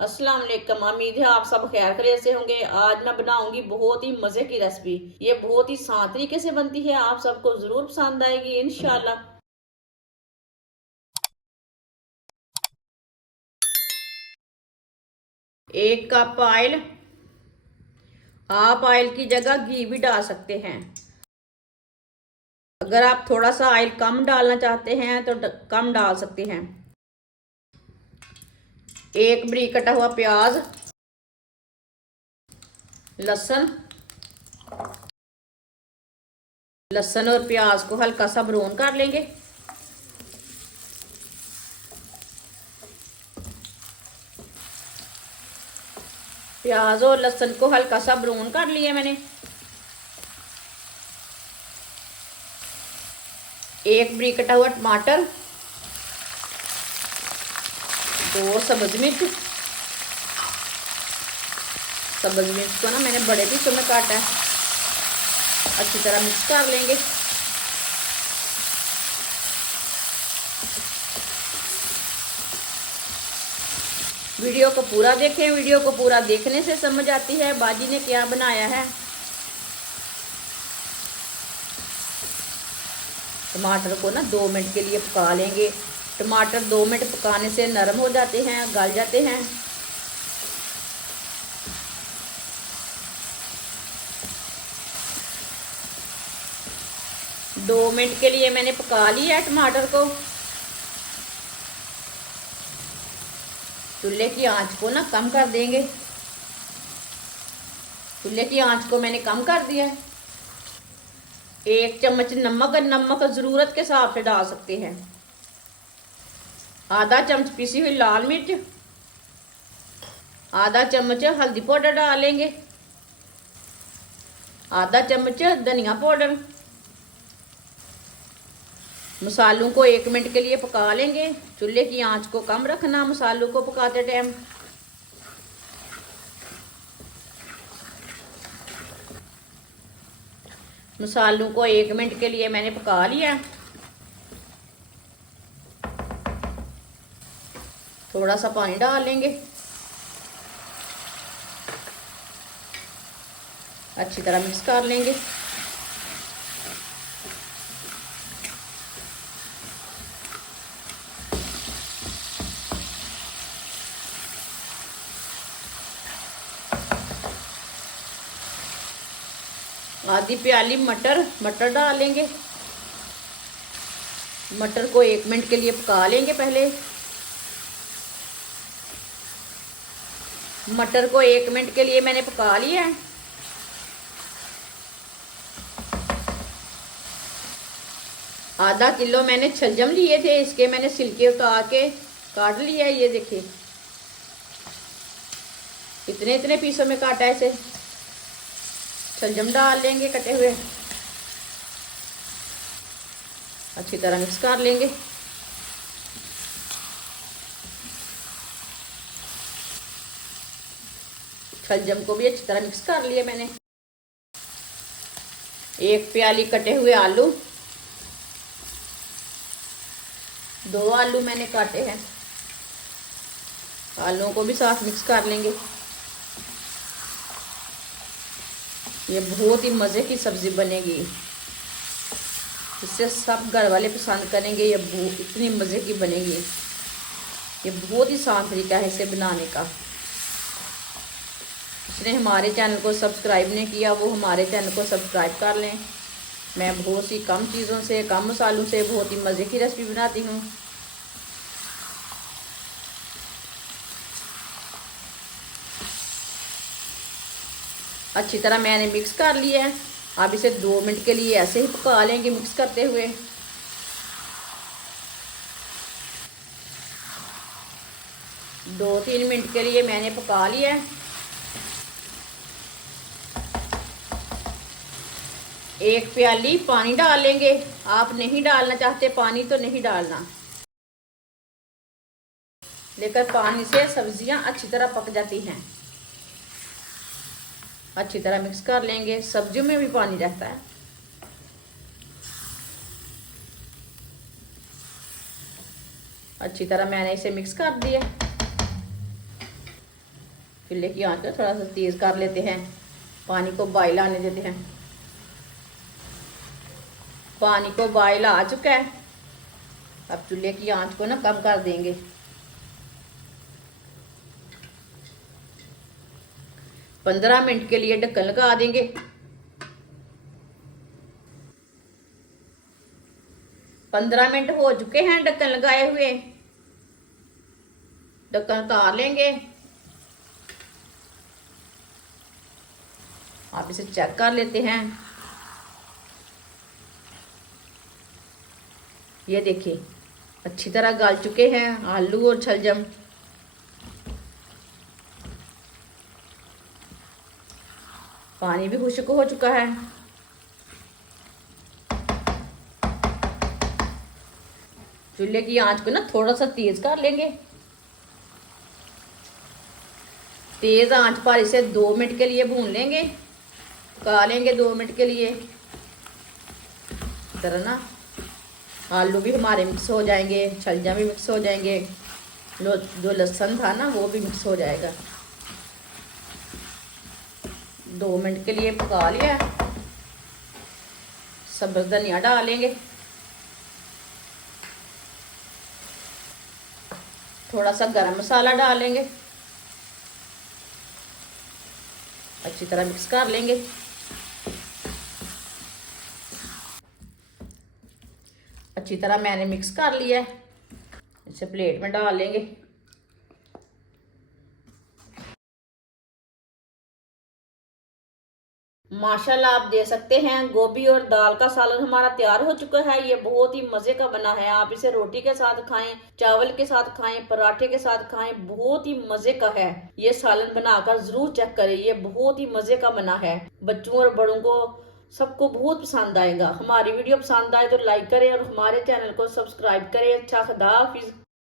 अस्सलाम वालेकुम। उम्मीद है आप सब खैर खैरियत से होंगे। आज मैं बनाऊंगी बहुत ही मजे की रेसिपी। ये बहुत ही आसान तरीके से बनती है, आप सबको जरूर पसंद आएगी इंशाल्लाह। एक कप ऑयल। आप ऑयल की जगह घी भी डाल सकते हैं। अगर आप थोड़ा सा ऑयल कम डालना चाहते हैं तो कम डाल सकते हैं। एक बारीक कटा हुआ प्याज, लहसुन। लहसुन और प्याज को हल्का सा ब्राउन कर लेंगे। प्याज और लहसुन को हल्का सा ब्राउन कर लिया मैंने। एक बारीक कटा हुआ टमाटर, दो सब्ज मिर्च। सब्ज मिर्च को ना मैंने बड़े पीसों में काटा है। अच्छी तरह मिक्स कर लेंगे। वीडियो को पूरा देखें। वीडियो को पूरा देखने से समझ आती है बाजी ने क्या बनाया है। टमाटर को ना 2 मिनट के लिए पका लेंगे। टमाटर 2 मिनट पकाने से नरम हो जाते हैं, गल जाते हैं। दो मिनट के लिए मैंने पका लिया है टमाटर को। चूल्हे की आंच को ना कम कर देंगे। चूल्हे की आंच को मैंने कम कर दिया है। 1 चम्मच नमक, नमक ज़रूरत के हिसाब से डाल सकते हैं। आधा चम्मच पिसी हुई लाल मिर्च, आधा चम्मच हल्दी पाउडर डालेंगे, आधा चम्मच धनिया पाउडर। मसालों को 1 मिनट के लिए पका लेंगे। चूल्हे की आंच को कम रखना मसालों को पकाते टाइम। मसालों को 1 मिनट के लिए मैंने पका लिया। थोड़ा सा पानी डाल लेंगे। अच्छी तरह मिक्स कर लेंगे। आधी प्याली मटर डालेंगे। मटर को 1 मिनट के लिए पका लेंगे पहले। मटर को 1 मिनट के लिए मैंने पका लिया है। आधा किलो मैंने छलजम लिए थे, इसके मैंने छिलके उतार के काट लिया है। ये देखिए इतने इतने पीसों में काटा है इसे। छलजम डाल लेंगे कटे हुए। अच्छी तरह मिक्स कर लेंगे। छलजम को भी अच्छी तरह मिक्स कर लिया मैंने। 1 प्याली कटे हुए आलू, 2 आलू मैंने काटे हैं। आलूओं को भी साथ मिक्स कर लेंगे। ये बहुत ही मज़े की सब्ज़ी बनेगी। इससे सब घर वाले पसंद करेंगे। ये इतनी मज़े की बनेगी। ये बहुत ही आसान तरीका है इसे बनाने का। जिसने हमारे चैनल को सब्सक्राइब नहीं किया वो हमारे चैनल को सब्सक्राइब कर लें। मैं बहुत सी कम चीज़ों से, कम मसालों से बहुत ही मज़े की रेसिपी बनाती हूँ। अच्छी तरह मैंने मिक्स कर लिया है। अब इसे 2 मिनट के लिए ऐसे ही पका लेंगे मिक्स करते हुए। दो 3 मिनट के लिए मैंने पका लिया है। 1 प्याली पानी डाल लेंगे। आप नहीं डालना चाहते पानी तो नहीं डालना, लेकिन पानी से सब्जियां अच्छी तरह पक जाती हैं। अच्छी तरह मिक्स कर लेंगे। सब्जियों में भी पानी रहता है। अच्छी तरह मैंने इसे मिक्स कर दिया। चूल्हे की आंच को थोड़ा सा तेज कर लेते हैं, पानी को बॉयल आने देते हैं। पानी को बॉयल आ चुका है, अब चूल्हे की आंच को ना कम कर देंगे। पंद्रह मिनट के लिए ढक्कन लगा देंगे। पंद्रह मिनट हो चुके हैं ढक्कन लगाए हुए, ढक्कन उतार लेंगे। आप इसे चेक कर लेते हैं। ये देखिए अच्छी तरह गल चुके हैं आलू और शलजम। पानी भी खुश्क हो चुका है। चूल्हे की आंच को ना थोड़ा सा तेज कर लेंगे। तेज आंच पर इसे 2 मिनट के लिए भून लेंगे, पका लेंगे 2 मिनट के लिए। तरह ना आलू भी हमारे मिक्स हो जाएंगे, शलजम भी मिक्स हो जाएंगे, जो लहसुन था ना वो भी मिक्स हो जाएगा। 2 मिनट के लिए पका लिया। सब्ज़ धनिया डालेंगे, थोड़ा सा गरम मसाला डालेंगे, अच्छी तरह मिक्स कर लेंगे। अच्छी तरह मैंने मिक्स कर लिया है, इसे प्लेट में डाल लेंगे। माशाल्लाह आप दे सकते हैं गोभी और दाल का सालन हमारा तैयार हो चुका है। ये बहुत ही मजे का बना है। आप इसे रोटी के साथ खाएं, चावल के साथ खाएं, पराठे के साथ खाएं, बहुत ही मजे का है। ये सालन बनाकर जरूर चेक करें, ये बहुत ही मजे का बना है। बच्चों और बड़ों को सबको बहुत पसंद आएगा। हमारी वीडियो पसंद आए तो लाइक करें और हमारे चैनल को सब्सक्राइब करें। अच्छा, खुदा हाफिज।